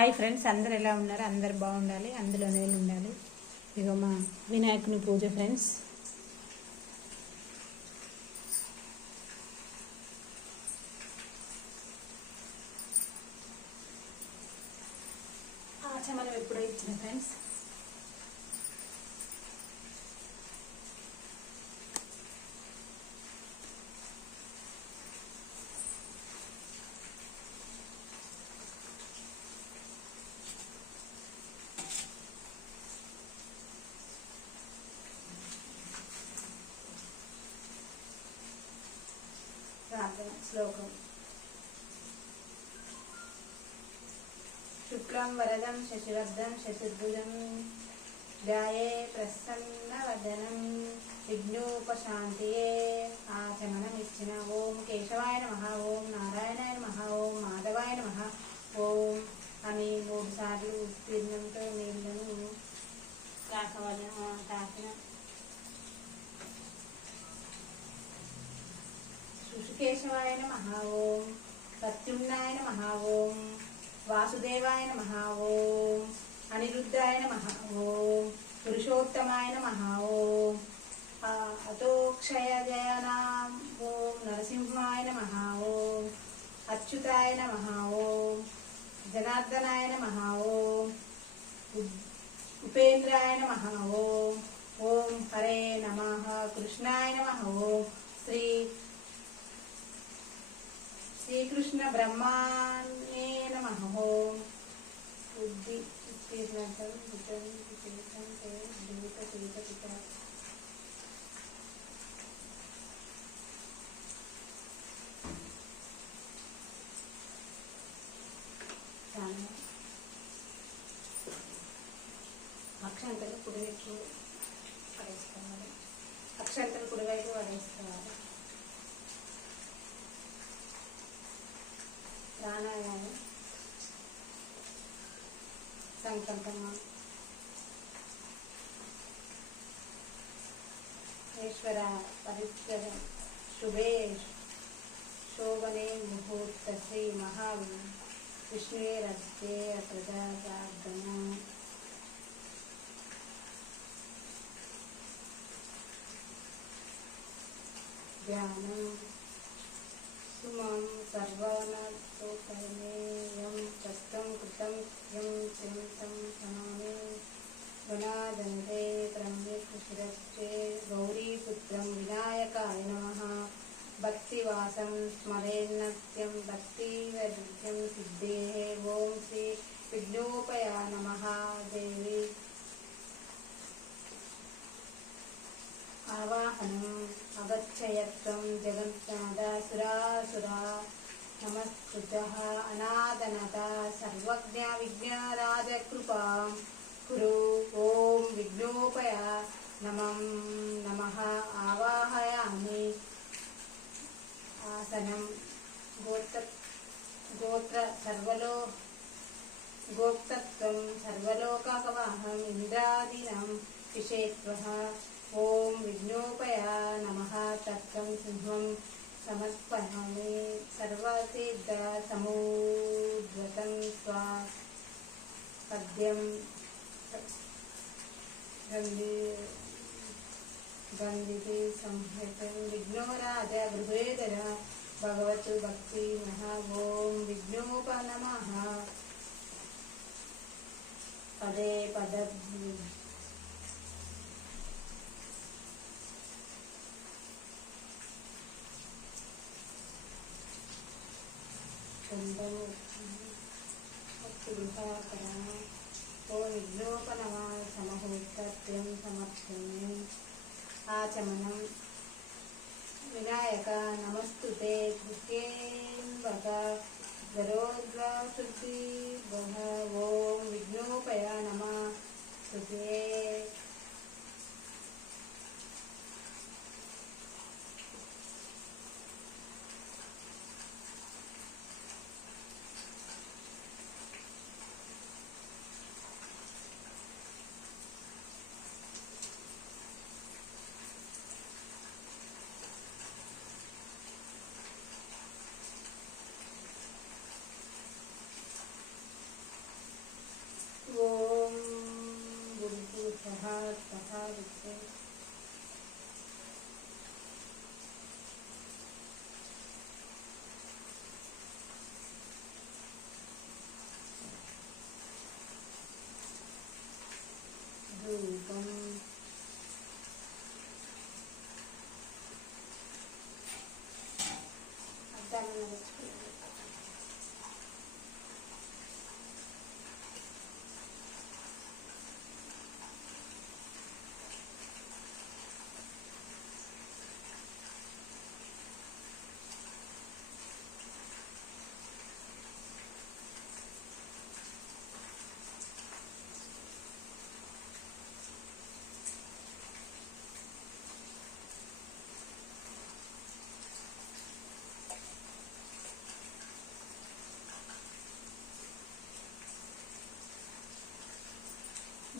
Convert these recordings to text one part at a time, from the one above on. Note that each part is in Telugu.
హాయ్ ఫ్రెండ్స్, అందరు ఎలా ఉన్నారు? అందరు బాగుండాలి, అందులో నేను ఉండాలి. ఇగో మా వినాయకుని పూజ ఫ్రెండ్స్. ఆచమనం ఎప్పుడో ఇచ్చిన ఫ్రెండ్స్. ప్రార్థన శ్లోకం. శుక్లం వరదం శశివర్ధం శశిర్భుజం ధ్యాయే ప్రసన్నవదనం విఘ్నోపశాంతియే. ఆచమనం ఇచ్చిన. ఓం కేశవాయ నమః, ఓం నారాయణాయ నమః, ఓం మాధవాయ నమః, ఓం అని 3 సార్లు ఉత్తీర్ణంతో నీళ్లను తాకిన. శుశుకేశవాయ నమః, ఓం ప్రత్యుమ్నాయ నమః, ఓం వాసుదేవాయ నమః, ఓం అనిరుద్ధాయ నమః, ఓం పురుషోత్తమాయ నమః, ఓం అతోక్షయజయనాం, ఓం నరసింహాయ నమః, ఓం అచ్యుతాయ నమః, ఓం జనార్దనాయ నమః, ఓం ఉపేంద్రాయ నమః, ఓం ఓం హరే నమః కృష్ణాయ నమః, ఓం శ్రీకృష్ణ బ్రహ్మాణే నమః, ఓం బుద్ధి అక్షంతలు కుడివైపు పడేసుకోవాలి. అక్షంతలు కుడివైపు పడేసుకోవాలి. ప్రాణాయామం, సంకల్పం. ఈశ్వర పవిత్ర శుభే శోభనే ముహూర్త శ్రీ మహావిష్ణువేరద్దే ప్రజాగణ ధ్యానం. సుమం సర్వనతోకరణేయం కష్టం కృతం యం చింతం సమానే గణాదంతే బ్రహ్మేశ్వరచ్చే గౌరీపుత్రం వినాయకాయ నమః. భక్తివాసం స్మరేన్నత్యం భక్తివైద్యం సిద్ధేః. ఓం శ్రీ విఘ్నోపయ నమః. దేవి ఆవాహనం. అగచ్చయత్వం జగన్నాథ సురాసురా నమస్కృతః అనాదనత సర్వజ్ఞ విజ్ఞారాజకృపాం కురు. ఓం విఘ్నోపయ నమః. ఆవాహయామి. ఆసనం. గోప్తత్వం సర్వలోకవాహం ఇంద్రాదీనాం విషేత్వః. ఓం విఘ్నోపయ నమః. తత్వం సింహం సమర్పయామి. సర్వసిద్ధ సముద్రతం స్వా పద్యం గంధితి సంహితం. విఘ్నోరాజ గృహేధర భగవతు భక్తి నః. ఓం విఘ్నోప నమః. పదే పద ఓ విఘ్నోపనమ సమహూర్తం సమర్పయామి. ఆచమనం. వినాయక నమస్తుతే కృత్యేంబక గరోద్వాసుతి వహ. ఓం విఘ్నోపయ నమస్తుతే. तथा विद्ये धूपम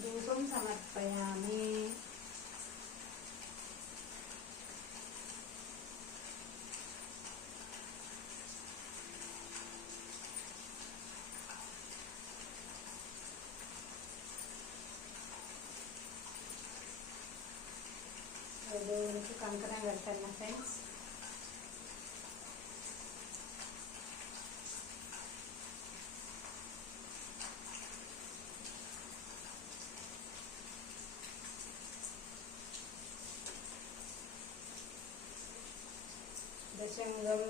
धूपं समर्पयामि। దేవునికి కంకణం కడతాను ఫ్రెండ్స్. దశంగం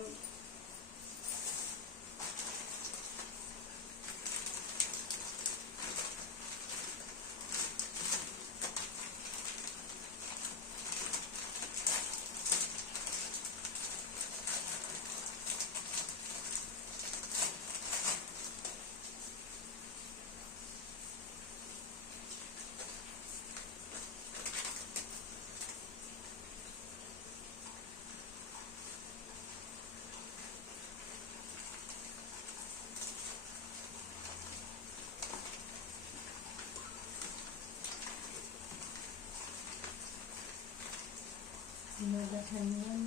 దశంగం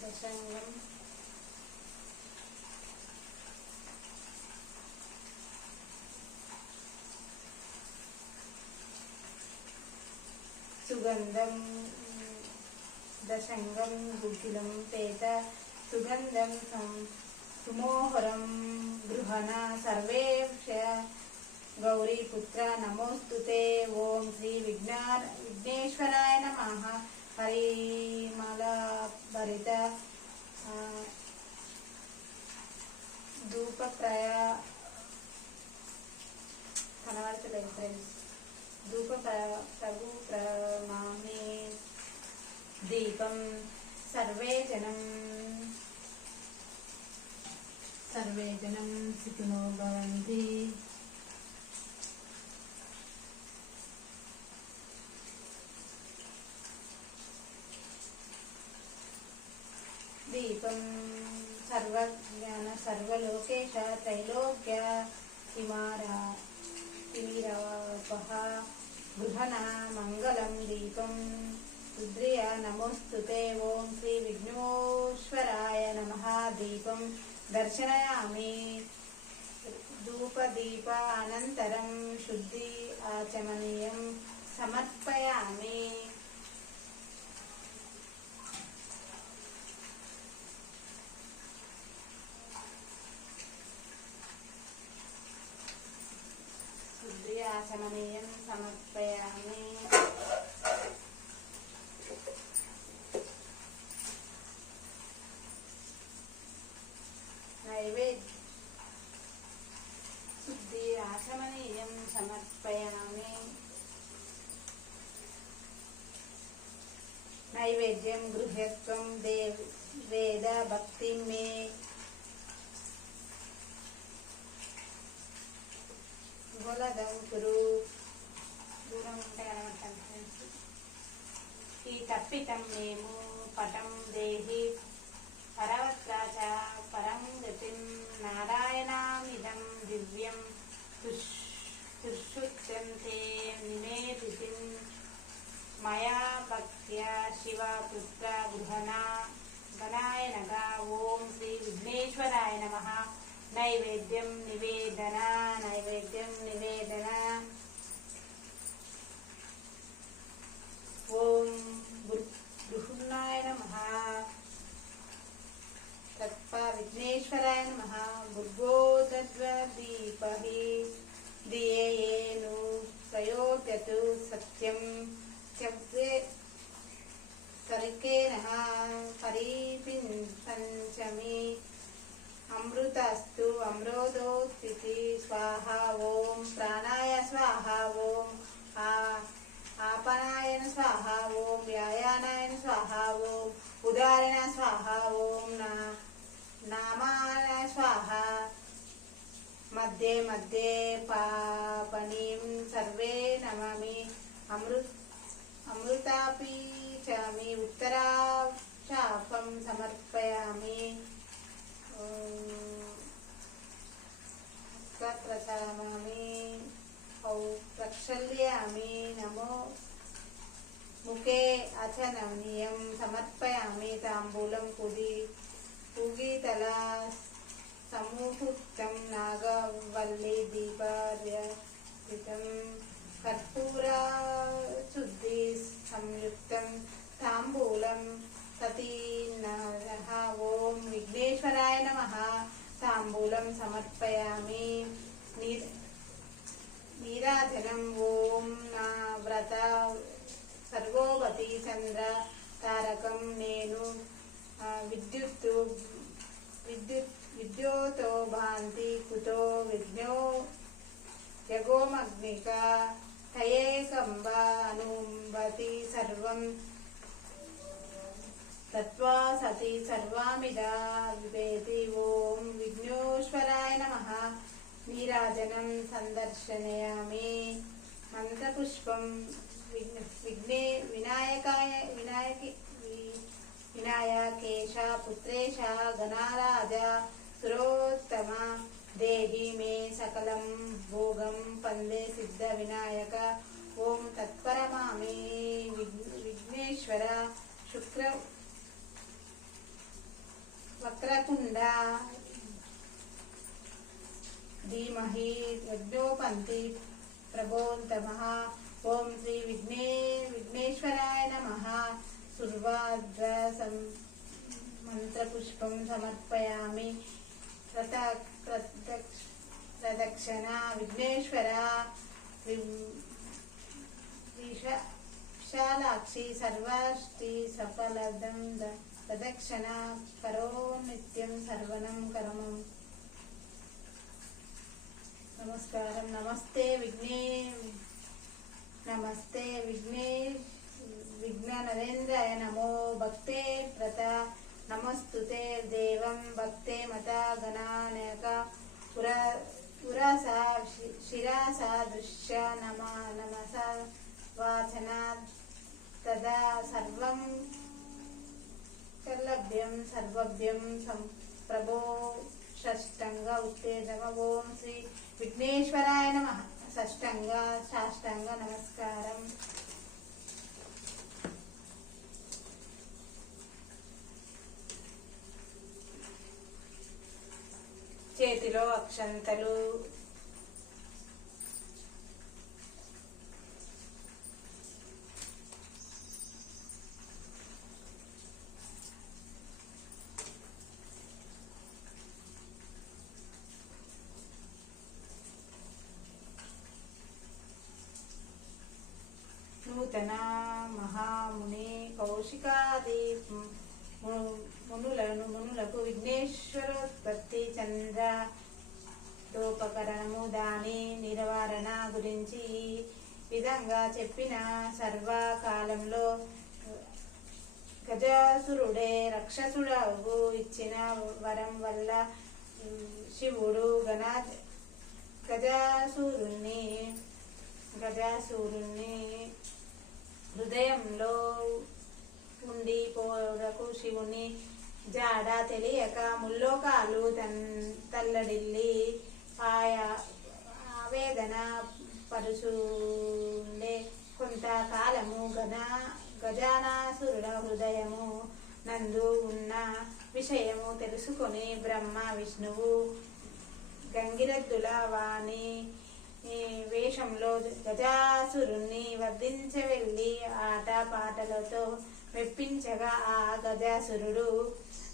దశంగం సుగంధం దశంగం గుగ్గిలం పేత సుగంధం సుమోహరం గృహణ సర్వేక్ష గౌరీపుత్ర నమోస్తుతే. ఓం శ్రీ విఘ్నేశ్వరాయ నమః. పరిమళ భరిత ధూపత్రయ కనబడతలేదు ఫ్రెండ్స్. ధూప తగు ప్రమామి దీపం సర్వే జనం సుఖినో భవంతి. దీపం సర్వజ్ఞాన సర్వలోకేశ త్రైలోక్య తిమిరవపః గృహణ మంగళం దీపం రుద్రియ నమోస్తుతే. ఓం శ్రీ విఘ్నేశ్వరాయ నమః. దీపం దర్శయామి. ధూపదీప అనంతరం శుద్ధి ఆచమనీయం సమర్పయామి. ఆచమనీయం సమర్పయామి. నైవేద్య శుద్ధి ఆచమనీయం సమర్పయామి. నైవేద్యం గృహ్యత్వం వేద భక్తి మే గోలదం కురు. దూరం ఉంటే అనమాట. ఈ తప్పితం మేము పటం దేహి పరవత్రాచ పరం గతిం నారాయణామిదం దివ్యం తుష్యుత్యంతే నివేదితిం మయా భక్త్యా శివపుత్ర గృహణ గణాయ నగ. ఓం శ్రీ విఘ్నేశ్వరాయ నమః. నైవేద్యం నివేదన నైవేద్యం నివేదన. ఓం గృహుణాయ నమః. తత్ప విఘ్నేశ్వరాయ నమః. భుర్గోదద్వదీపహి దియేను ప్రయోద్యతు సత్యం చవ్వే సరికేనః పరిపించమి అమృతస్తు అమృతోత్తితి స్వాహ. ఓం ప్రాణాయ స్వాహ. ఓం ఆపనాయన స్వాహ. ఓం వ్యాయానాయన స్వాహ. ఓం ఉదారణ స్వాహ. ఓం నామాయ స్వాహ. మధ్యే మధ్యే పాపనీం సర్వే నమామి. అమృతాపీచామి ఉత్తరాశాపం సమర్పయామి. ప్రచామామి ప్రక్షాళ్యామి. నమో ముఖే అచననీయం సమర్పయామి. తాంబూలం పూగీతల సముహూర్తం నాగవల్లి దీపార్యతం కర్పూర శుద్ధి సంయుక్తం తాంబూలం సతీనః. ఓం విఘ్నేశ్వరాయ నమః. తాంబూలం సమర్పయామి. నీరాజనం. ఓం నా వ్రత సర్వోవతి చంద్ర తారకం. నేను విద్యుతో భాంతి కుతో విఘ్నో యగోమగ్నిక తయేకంబ అనుంబతి సర్వం తత్వా సతి సర్వామిదా వివేది. ఓం విఘ్నేశ్వరాయ నమః. నీరాజనం సందర్శనయామి. మంత్రపుష్పం వినాయకేశ పుత్రేశ గణరాజ సురోత్తమ దేహి మే సకలం భోగం పందే సిద్ధ వినాయక. ఓం తత్పరమామి. విఘ్నేశ్వర శుక్ర వక్రకుండ ధీమహి యజ్ఞోపంతి ప్రభోంతమః. ఓం శ్రీ విఘ్నేశ్వరాయ నమః. సుర్వాద్ర మంత్రపుష్పం సమర్పయామి. ప్రదక్షిణ విఘ్నేశ్వర విశాలాక్షి సర్వాష్టి సఫలదం ప్రదక్షిణ కరో నిత్యం సర్వనం కరమం. నమస్కారం. నమస్తే విఘ్న నరేంద్రాయ నమో భక్తే ప్రత నమస్తుతే దేవం భక్తే మత గణానక పురసా శిరసా దృశ్య నమస వాచన తదా సర్వం లభ్యం సర్వభ్యం ప్రభో షష్టంగ ఉత్తేజమ. ఓం శ్రీ విఘ్నేశ్వరాయ నమః. సాష్టాంగ నమస్కారం. చేతిలో అక్షంతలు. నూతన మహాముని కౌశికాది మునులకు విఘ్నేశ్వరోత్పత్తి చంద్రోపకరణము దాని నివారణ గురించి ఈ విధంగా చెప్పిన. సర్వకాలంలో గజాసురుడే రక్షసుడవు ఇచ్చిన వరం వల్ల శివుడు గజాసురుణ్ణి హృదయంలో ఉండి పోరకు శివుని జాడ తెలియక ముల్లోకాలు తల్లడిల్లి ఆవేదన పరుచుండే. కొంతకాలము గజానాసురుల హృదయము నందు ఉన్న విషయము తెలుసుకొని బ్రహ్మ విష్ణువు గంగిరెద్దుల వాణి వేషంలో గజాసురుణ్ణి వధించవెళ్ళి ఆట పాటలతో మెప్పించగా ఆ గజాసురుడు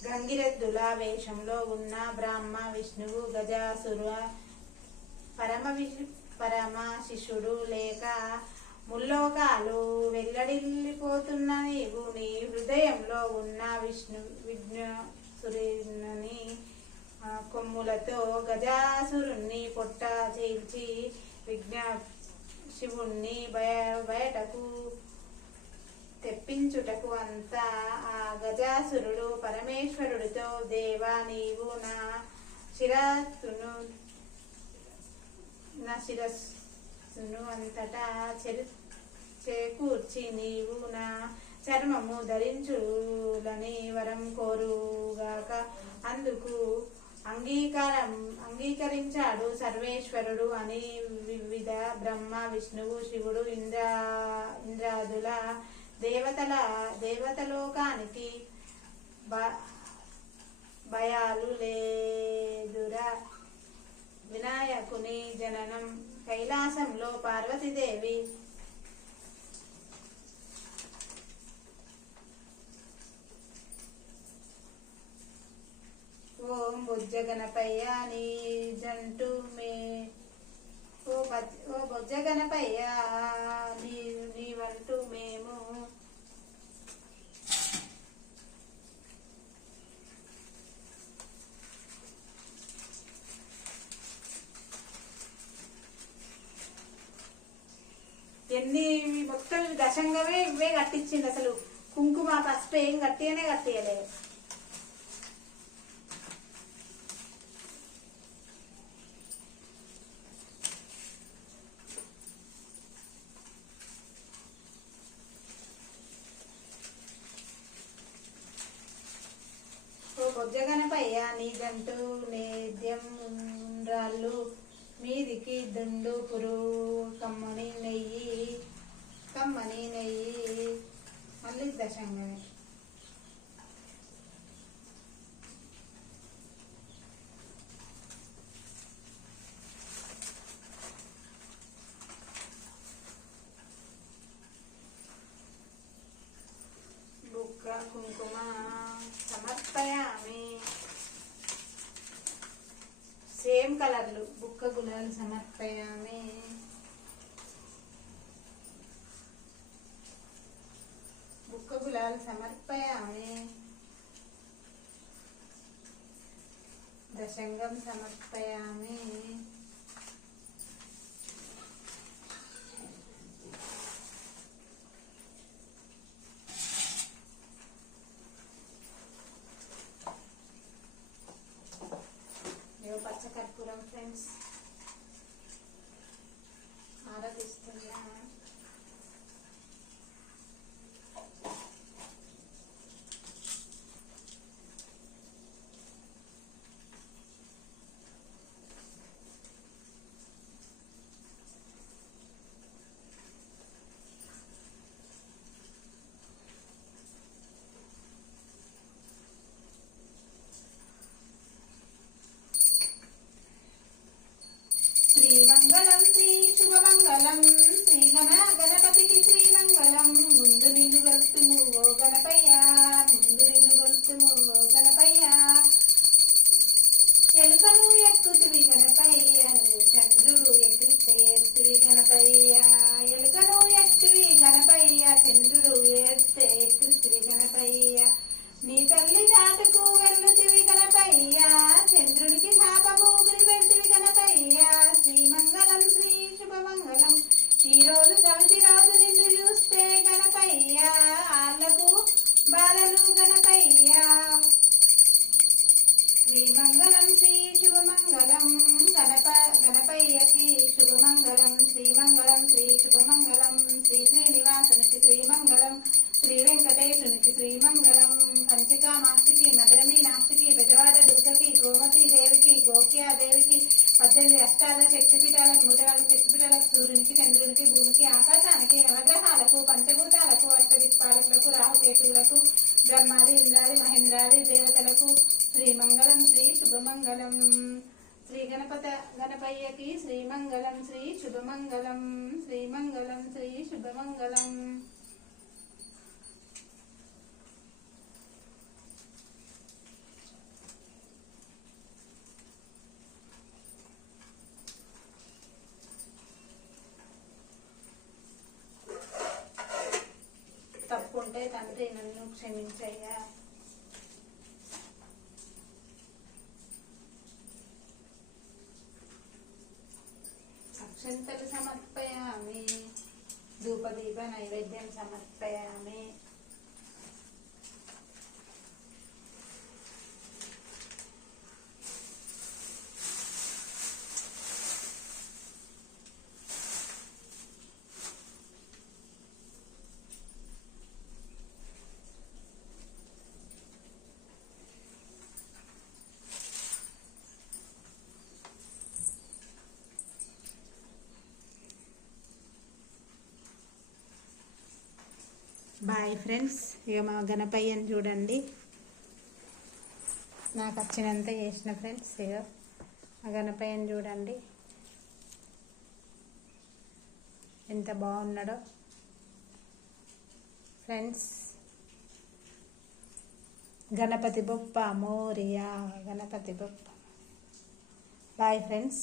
గంగిరెద్దుల వేషంలో ఉన్న బ్రహ్మ విష్ణువు గజాసుర పరమ శిష్యుడు లేక ముల్లోకాలు వెల్లడిల్లిపోతున్న నీవు నీ హృదయంలో ఉన్న విఘ్నేశ్వరుని కొమ్ములతో గజాసురుణ్ణి పొట్ట చీల్చి శివుణ్ణి బయటకు తెప్పించుటకు అంతా ఆ గజాసురుడు పరమేశ్వరుడితో దేవా నీవు నా శిరస్సును అంతటా చేకూర్చి నీవు నా చర్మము ధరించులని వరం కోరుగాక. అందుకు అంగీకరించాడు సర్వేశ్వరుడు అని వివిధ బ్రహ్మ విష్ణువు శివుడు ఇంద్రాదుల దేవతలోకానికి భయాలు లేదురా. వినాయకుని జననం కైలాసంలో పార్వతీదేవి ఓం బుజ్జ గణపయ్య నీ జంటు మే ఓ బుజ్జ గణపయ్య నీ వంటూ మేము ఎన్ని మొత్తం దశంగమే ఇవే కట్టించింది. అసలు కుంకుమ పసుపు ఏం కట్టియలేదు. బొజ్జ గణపయ్య నీ గంటూ నేద్యం ఉండ్రాళ్ళు మీదికి దుండు పురు కమ్మని నెయ్యి మళ్ళీ దశంగమే. బుక్క కుంకుమ సమర్పయామి. సేమ్ కలర్లు బుక్క గులాలు సమర్పయామి. బుక్క గులాలు సమర్పయామి. దశంగం సమర్పయామి. పచ్చకర్పూరం ఫ్రెండ్స్ ఆరాధిస్తున్నా. శ్రీమంగళం శ్రీ శుభమంగళం శ్రీ గణపతికి శ్రీమంగళం. ముందు నిన్ను గొలుతుము ఓ గణపయ్య, ముందు నిన్ను గొలుతుము ఓ గణపయ్య. ఎలుకను ఎక్కుతివి గణపయ్యను చంద్రుడు ఎక్కితే ఎత్తివి గణపయ్య. ఎలుకను ఎక్కివి గణపయ్య చంద్రుడు ఎత్తే ఎక్కితివి గణపయ్య. నీ తల్లి చాటుకు వెళ్ళుతివి గణపయ్య చంద్రునికి శాపము పెడితివి గణపయ్య. శ్రీమంగళం శ్రీ శుభమంగళం. ఈరోజు చవితి రోజు నిన్ను చూస్తే గణపయ్య ఆళ్లకు బాలలు గణపయ్య. శ్రీమంగళం శ్రీ శుభమంగళం గణపయ్యకి శుభమంగళం. శ్రీమంగళం శ్రీ శుభమంగళం. శ్రీ శ్రీనివాసునికి శ్రీమంగళం. శ్రీ వెంకటేశునికి శ్రీమంగళం. కంచికామాక్షికి మధురమీనాక్షికి బెజవాడ దుర్గకి గోమతి దేవికి గోక్యాదేవికి 18 అష్టాల శక్తిపీఠాలకు 104 శక్తిపీఠాలకు సూర్యునికి చంద్రునికి భూమికి ఆకాశానికి నవగ్రహాలకు పంచభూతాలకు అష్టదిక్పాలకులకు రాహుకేతువులకు బ్రహ్మాది ఇంద్రాది మహేంద్రాది దేవతలకు శ్రీమంగళం శ్రీ శుభమంగళం. శ్రీ గణపయ్యకి శ్రీమంగళం శ్రీ శుభమంగళం, శ్రీమంగళం శ్రీ శుభమంగళం. తప్పుంటే తండ్రి నన్ను క్షమించయ్యా. అక్షంతలు సమర్పయామి, ధూపదీప నైవేద్యం సమర్పయామి. Bye friends. ఇక మా గణపయ్యని చూడండి, నాకు వచ్చినంత చేసిన ఫ్రెండ్స్. ఇక మా గణపయ్యని చూడండి ఎంత బాగున్నాడో friends. Ganapati Bappa Morya, Ganapati Bappa. Bye friends.